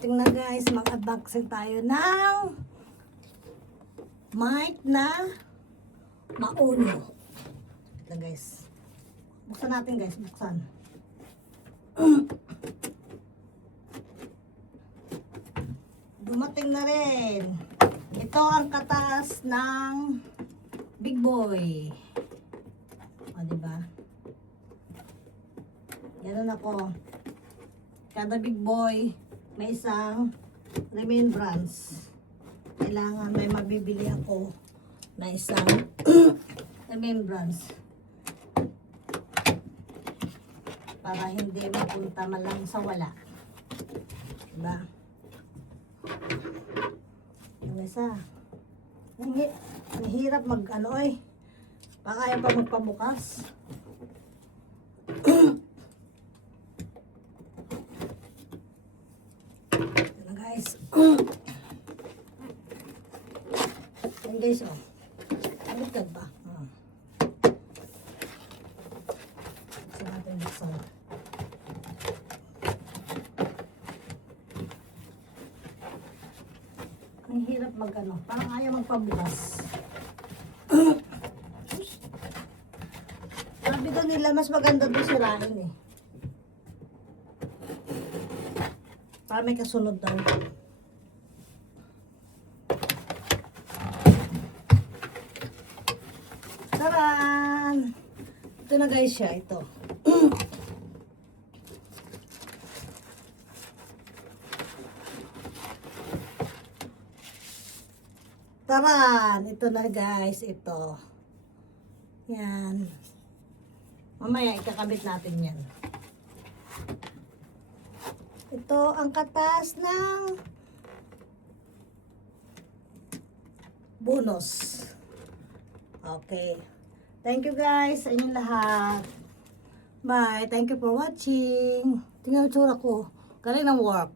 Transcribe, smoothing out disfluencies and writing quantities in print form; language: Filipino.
dumating na guys, mag-unboxing tayo ng mic na mauno. Ito guys. Buksan natin guys, buksan. Dumating na rin. Ito ang kataas ng Big Boy. O, diba? Ganun ako. Kada Big Boy, may isang remembrance. Kailangan may mabibili ako na isang remembrance. Para hindi mapunta man lang sa wala. Diba? Yung isa. Mahirap mag ano eh. Baka ayaw pa magpabukas. Ito na guys. Yan guys oh. Alikad ba? Kasi natin buksan. Ang hirap mag ano. Parang ayaw magpabukas. Sabi daw nila mas maganda doon sirain eh. Para may kasunod daw. Taran! Ito na guys siya, ito. Taran! Ito na guys, ito. Yan. Mamaya ikakabit natin yan. Ito ang katas ng bonus. Okay. Thank you guys sa inyong lahat. Bye. Thank you for watching. Tingnan yung tsura ko. Galing ng work.